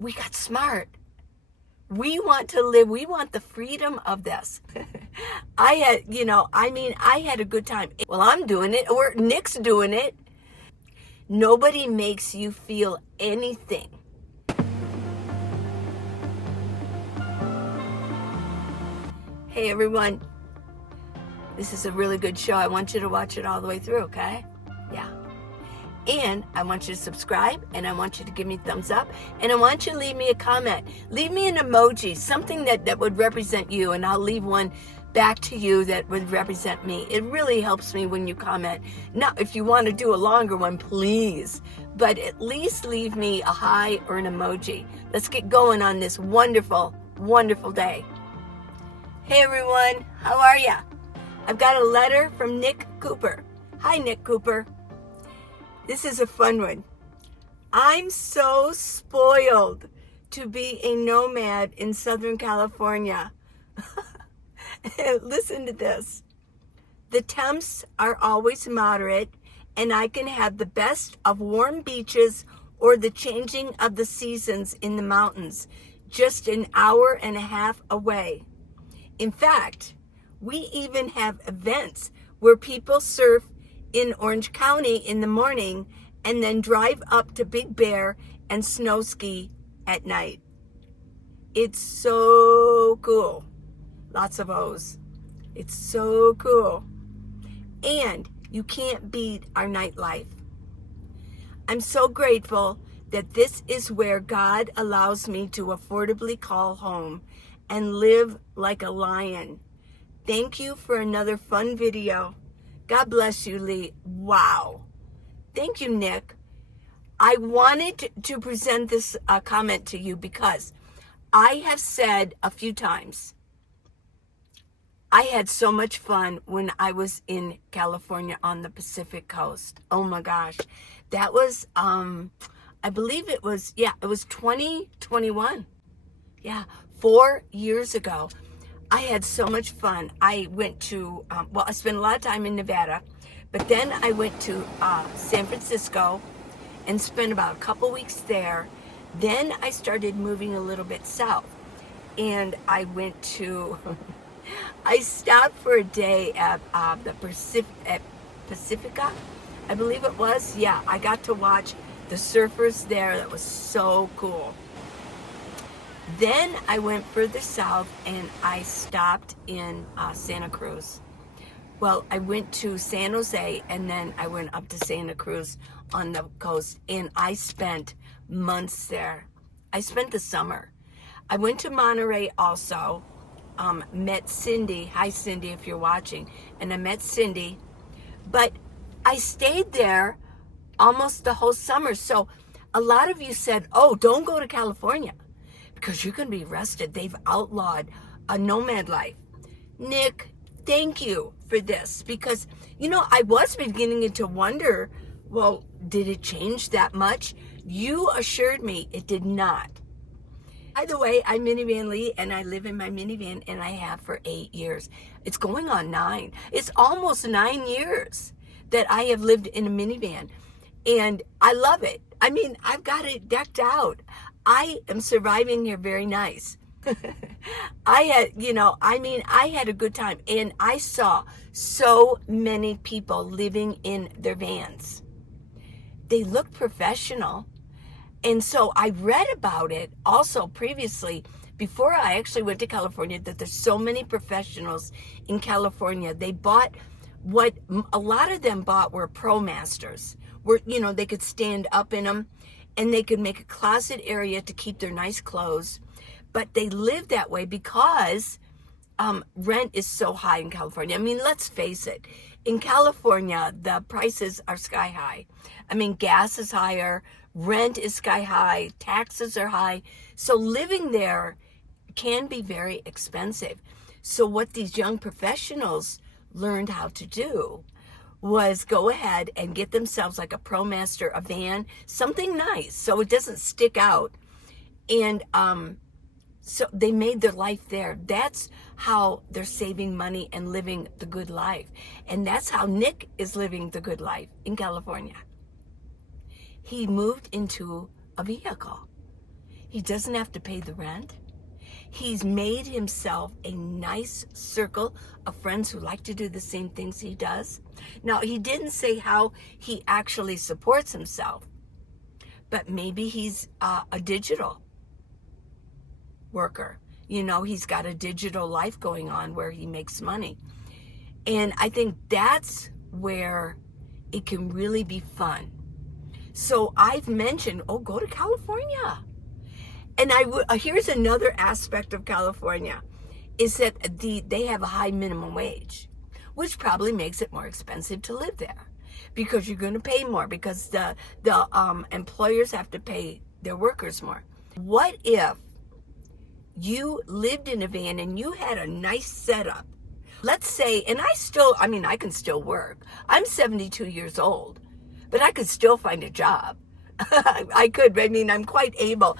we got smart. We want to live, we want the freedom of this. I had a good time. Well, I'm doing it, or Nick's doing it. Nobody makes you feel anything. Hey everyone, this is a really good show. I want you to watch it all the way through, okay? Yeah. And I want you to subscribe, and I want you to give me a thumbs up, and I want you to leave me a comment. Leave me an emoji, something that would represent you, and I'll leave one back to you that would represent me. It really helps me when you comment. Now, if you want to do a longer one, please, but at least leave me a hi or an emoji. Let's get going on this wonderful, wonderful day. Hey everyone, how are ya? I've got a letter from Nick Cooper. Hi, Nick Cooper. This is a fun one. I'm so spoiled to be a nomad in Southern California. Listen to this. The temps are always moderate, and I can have the best of warm beaches or the changing of the seasons in the mountains, just an hour and a half away. In fact, we even have events where people surf in Orange County in the morning and then drive up to Big Bear and snow ski at night. It's so cool. Lots of O's. It's so cool. And you can't beat our nightlife. I'm so grateful that this is where God allows me to affordably call home and live like a lion. Thank you for another fun video. God bless you, Lee. Wow. Thank you, Nick. I wanted to present this comment to you because I have said a few times, I had so much fun when I was in California on the Pacific coast. Oh my gosh. That was, I believe it was 2021. Yeah, 4 years ago. I had so much fun. I went to, I spent a lot of time in Nevada, but then I went to San Francisco and spent about a couple weeks there. Then I started moving a little bit south, and I went to, I stopped for a day at the Pacifica, I believe it was. Yeah, I got to watch the surfers there. That was so cool. Then I went further south and I stopped in Santa Cruz. Well, I went to San Jose and then I went up to Santa Cruz on the coast, and I spent months there. I spent the summer. I went to Monterey also, met Cindy. Hi, Cindy, if you're watching. And I met Cindy, but I stayed there almost the whole summer. So a lot of you said, oh, don't go to California, because you're going to be arrested. They've outlawed a nomad life. Nick, thank you for this, because, I was beginning to wonder, well, did it change that much? You assured me it did not. By the way, I'm Minivan Lee, and I live in my minivan, and I have for 8 years. It's going on 9. It's almost 9 years that I have lived in a minivan, and I love it. I mean, I've got it decked out. I am surviving here very nice. I had a good time, and I saw so many people living in their vans. They look professional. And so I read about it also previously, before I actually went to California, that there's so many professionals in California. They bought what a lot of them bought were ProMasters, where, they could stand up in them, and they could make a closet area to keep their nice clothes. But they live that way because rent is so high in California. I mean, let's face it. In California, the prices are sky high. I mean, gas is higher, rent is sky high, taxes are high. So living there can be very expensive. So what these young professionals learned how to do was go ahead and get themselves like a ProMaster, a van, something nice so it doesn't stick out. And so they made their life there. That's how they're saving money and living the good life. And that's how Nick is living the good life in California. He moved into a vehicle. He doesn't have to pay the rent. He's made himself a nice circle of friends who like to do the same things he does. Now, he didn't say how he actually supports himself, but maybe he's a digital worker. You know, he's got a digital life going on where he makes money. And I think that's where it can really be fun. So I've mentioned, go to California. And here's another aspect of California, is that they have a high minimum wage, which probably makes it more expensive to live there, because you're going to pay more, because the employers have to pay their workers more. What if you lived in a van and you had a nice setup? Let's say, and I can still work. I'm 72 years old, but I could still find a job. I could. I mean, I'm quite able.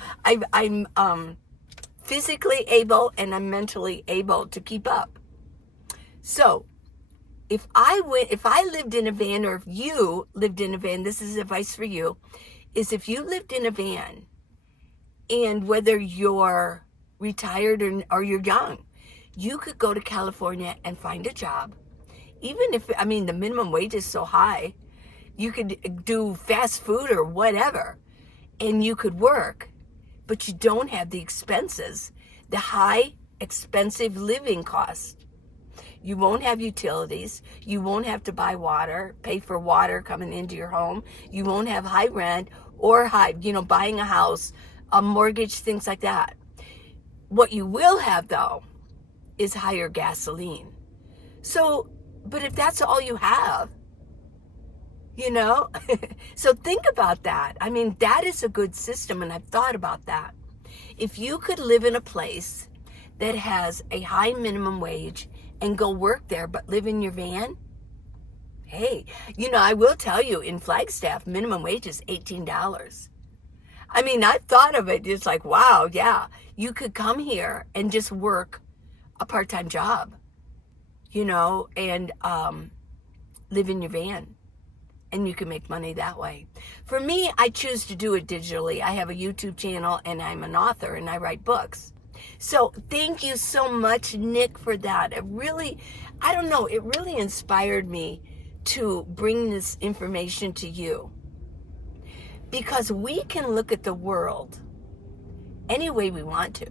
I'm physically able and I'm mentally able to keep up. So if I lived in a van, or if you lived in a van, this is advice for you, is if you lived in a van, and whether you're retired or you're young, you could go to California and find a job. Even if, the minimum wage is so high, you could do fast food or whatever, and you could work, but you don't have the expenses, the high expensive living costs. You won't have utilities. You won't have to buy water, pay for water coming into your home. You won't have high rent or buying a house, a mortgage, things like that. What you will have, though, is higher gasoline. So, but if that's all you have, so think about that. That is a good system, and I've thought about that. If you could live in a place that has a high minimum wage and go work there, but live in your van, hey, I will tell you, in Flagstaff, minimum wage is $18. I've thought of it, it's like, wow, yeah, you could come here and just work a part-time job, and live in your van. And you can make money that way. For me, I choose to do it digitally. I have a YouTube channel, and I'm an author, and I write books. So thank you so much, Nick, for that. It really inspired me to bring this information to you. Because we can look at the world any way we want to.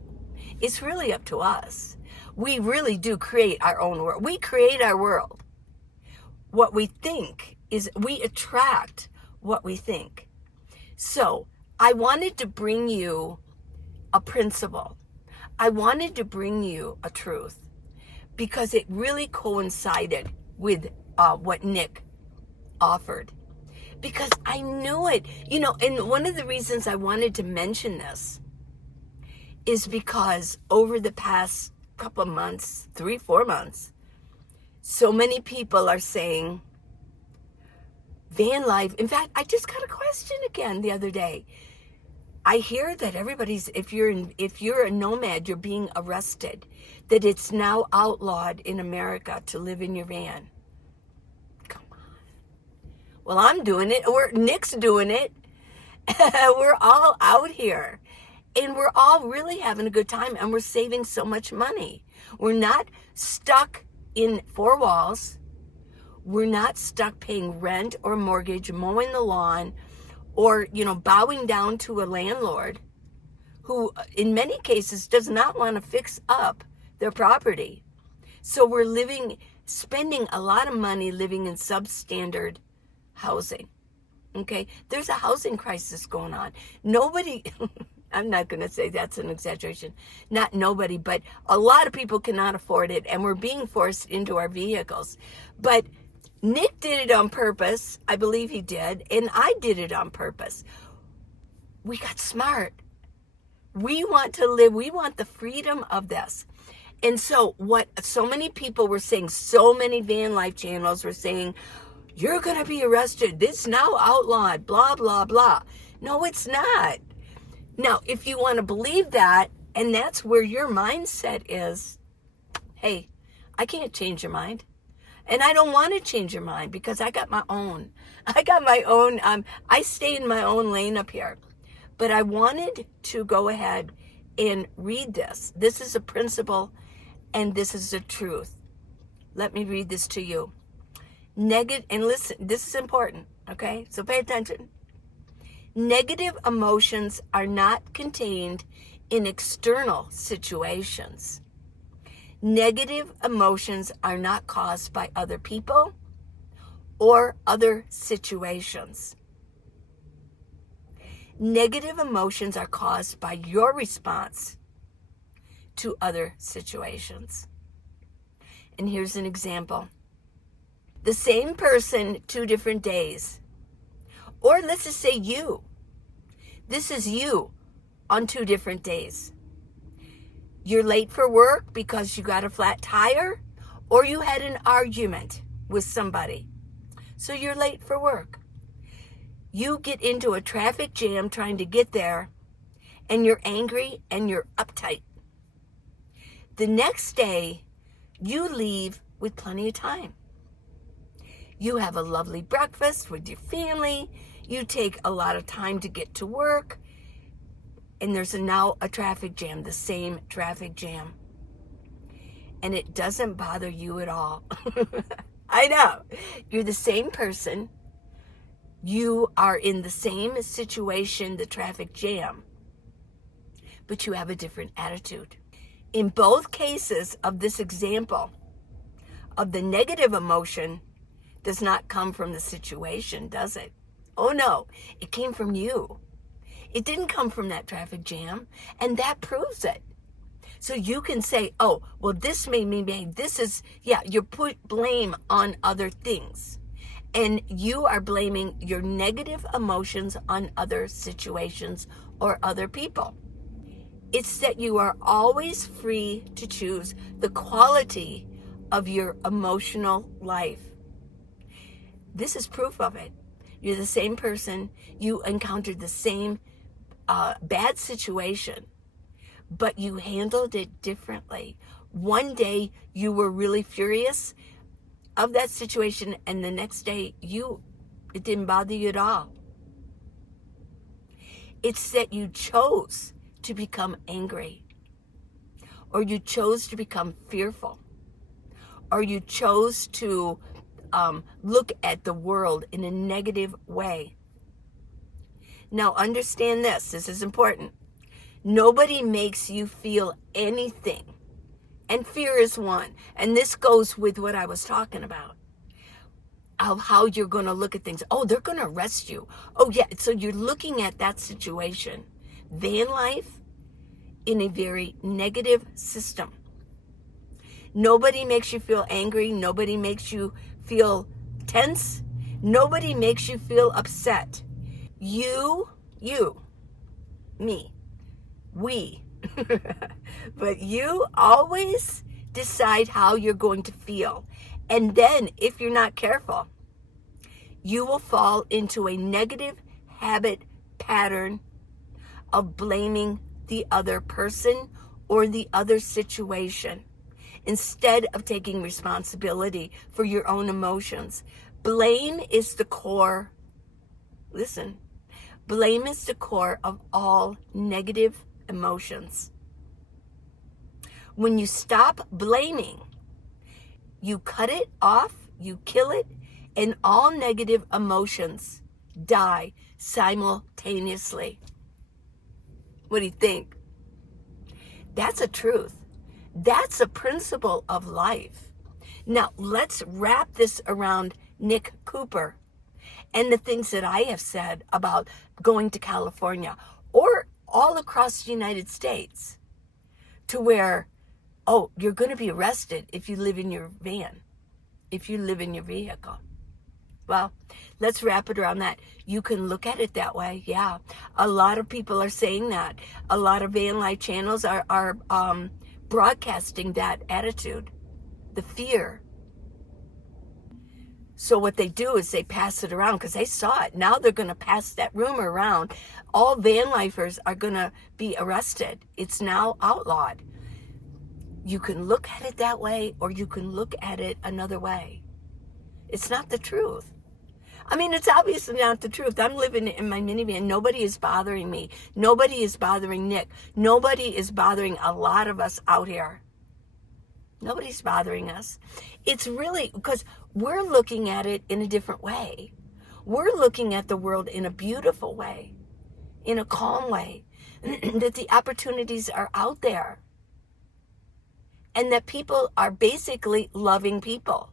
It's really up to us. We really do create our own world. We create our world. What we think is, we attract what we think. So I wanted to bring you a principle. I wanted to bring you a truth, because it really coincided with what Nick offered. Because I knew it, and one of the reasons I wanted to mention this is because over the past couple of months, 3-4 months, so many people are saying, van life. In fact, I just got a question again the other day. I hear that if you're a nomad, you're being arrested, that it's now outlawed in America to live in your van. Come on. Well, I'm doing it, or Nick's doing it. We're all out here, and we're all really having a good time, and we're saving so much money. We're not stuck in four walls. We're not stuck paying rent or mortgage, mowing the lawn, or, bowing down to a landlord who, in many cases, does not want to fix up their property. So we're spending a lot of money living in substandard housing. Okay? There's a housing crisis going on. Nobody, I'm not going to say that's an exaggeration, not nobody, but a lot of people cannot afford it, and we're being forced into our vehicles. But Nick did it on purpose. I believe he did. And I did it on purpose. We got smart. We want to live. We want the freedom of this. And so what so many people were saying, so many van life channels were saying, you're going to be arrested. It's now outlawed, blah, blah, blah. No, it's not. Now, if you want to believe that, and that's where your mindset is, hey, I can't change your mind. And I don't want to change your mind, because I got my own. I stay in my own lane up here. But I wanted to go ahead and read this. This is a principle, and this is the truth. Let me read this to you. And listen, this is important, okay? So pay attention. Negative emotions are not contained in external situations. Negative emotions are not caused by other people or other situations. Negative emotions are caused by your response to other situations. And here's an example. The same person, 2 different days. Or let's just say you. This is you on 2 different days. You're late for work because you got a flat tire, or you had an argument with somebody. So you're late for work. You get into a traffic jam trying to get there, and you're angry and you're uptight. The next day, you leave with plenty of time. You have a lovely breakfast with your family. You take a lot of time to get to work. And there's now a traffic jam, the same traffic jam. And it doesn't bother you at all. I know. You're the same person. You are in the same situation, the traffic jam. But you have a different attitude. In both cases of this example, of the negative emotion does not come from the situation, does it? Oh no, it came from you. It didn't come from that traffic jam, and that proves it. So you can say, oh, well, this made me mad. This is, you put blame on other things. And you are blaming your negative emotions on other situations or other people. It's that you are always free to choose the quality of your emotional life. This is proof of it. You're the same person. You encountered the same bad situation, but you handled it differently. One day you were really furious of that situation, and the next day it didn't bother you at all. It's that you chose to become angry, or you chose to become fearful, or you chose to look at the world in a negative way. Now understand this is important. Nobody makes you feel anything. And fear is one. And this goes with what I was talking about. Of how you're going to look at things. Oh, they're going to arrest you. Oh yeah, so you're looking at that situation. Van life in a very negative system. Nobody makes you feel angry. Nobody makes you feel tense. Nobody makes you feel upset. You, me, we. But you always decide how you're going to feel. And then, if you're not careful, you will fall into a negative habit pattern of blaming the other person or the other situation instead of taking responsibility for your own emotions. Blame is the core. Listen. Blame is the core of all negative emotions. When you stop blaming, you cut it off, you kill it, and all negative emotions die simultaneously. What do you think? That's a truth. That's a principle of life. Now, let's wrap this around Nick Cooper and the things that I have said about going to California or all across the United States, to where, oh, you're going to be arrested if you live in your van, if you live in your vehicle. Well, let's wrap it around that. You can look at it that way. Yeah, a lot of people are saying that. A lot of van life channels are broadcasting that attitude, the fear. So what they do is they pass it around because they saw it. Now they're going to pass that rumor around. All van lifers are going to be arrested. It's now outlawed. You can look at it that way, or you can look at it another way. It's not the truth. I mean, it's obviously not the truth. I'm living in my minivan. Nobody is bothering me. Nobody is bothering Nick. Nobody is bothering a lot of us out here. Nobody's bothering us. It's really because we're looking at it in a different way. We're looking at the world in a beautiful way, in a calm way, that the opportunities are out there. And that people are basically loving people.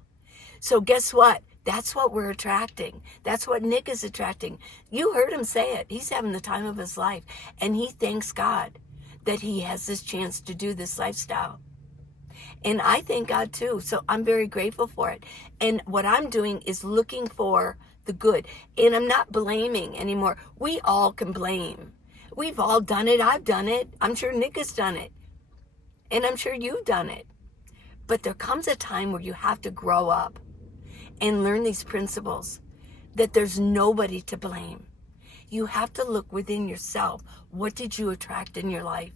So guess what? That's what we're attracting. That's what Nick is attracting. You heard him say it. He's having the time of his life. And he thanks God that he has this chance to do this lifestyle. And I thank God too. So I'm very grateful for it. And what I'm doing is looking for the good. And I'm not blaming anymore. We all can blame. We've all done it. I've done it. I'm sure Nick has done it. And I'm sure you've done it. But there comes a time where you have to grow up and learn these principles, that there's nobody to blame. You have to look within yourself. What did you attract in your life?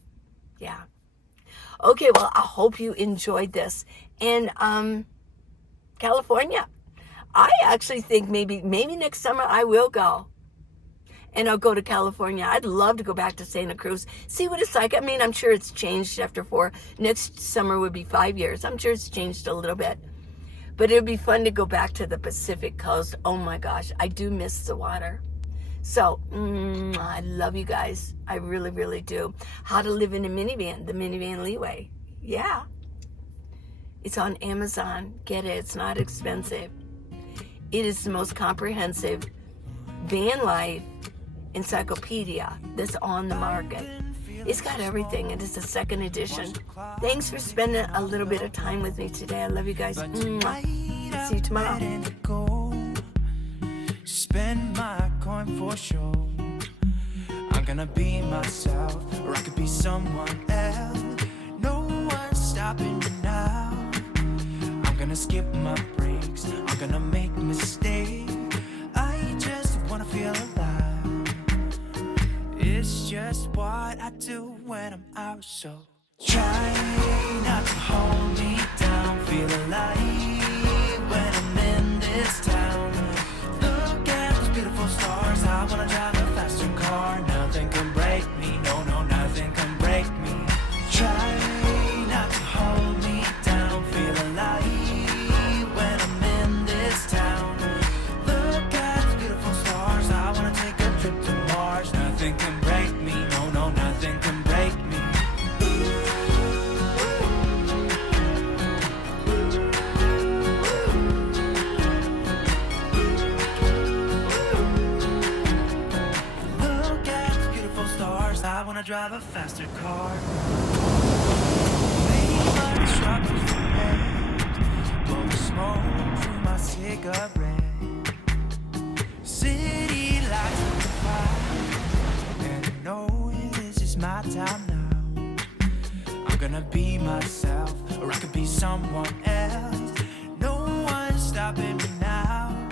Yeah. Okay, well, I hope you enjoyed this. And California, I actually think maybe next summer I will go. And I'll go to California. I'd love to go back to Santa Cruz, see what it's like. I mean, I'm sure it's changed after 4. Next summer would be 5 years. I'm sure it's changed a little bit. But it would be fun to go back to the Pacific coast. Oh my gosh, I do miss the water. So, I love you guys. I really, really do. How to Live in a Minivan, the Minivan Lee way. Yeah. It's on Amazon. Get it. It's not expensive. It is the most comprehensive van life encyclopedia that's on the market. It's got everything, and it's a second edition. Thanks for spending a little bit of time with me today. I love you guys. Mwah. See you tomorrow. Spend my coin for sure. I'm gonna be myself, or I could be someone else. No one's stopping me now. I'm gonna skip my breaks. I'm gonna make mistakes. I just wanna feel alive. It's just what I do when I'm out, so try not to hold me down. Feel alive when I'm in this town. Look at those beautiful stars. I wanna drive a faster car. Nothing can break me. No, no, nothing can break me. Try not to hold me down. Feel alive when I'm in this town. Look at those beautiful stars. I wanna take a trip to Mars. Nothing can break me. No, no, nothing can break me. Look at those beautiful stars. I wanna drive a faster car. Lay my troubles to rest. Blow the smoke through my cigarette. City lights on fire. And I know this is my time now. I'm gonna be myself, or I could be someone else. No one's stopping me now.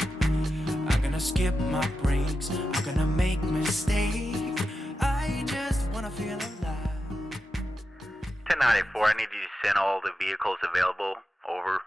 I'm gonna skip my breaks. I'm gonna make mistakes. I just wanna feel alive. 1094, I need you to send all the vehicles available over.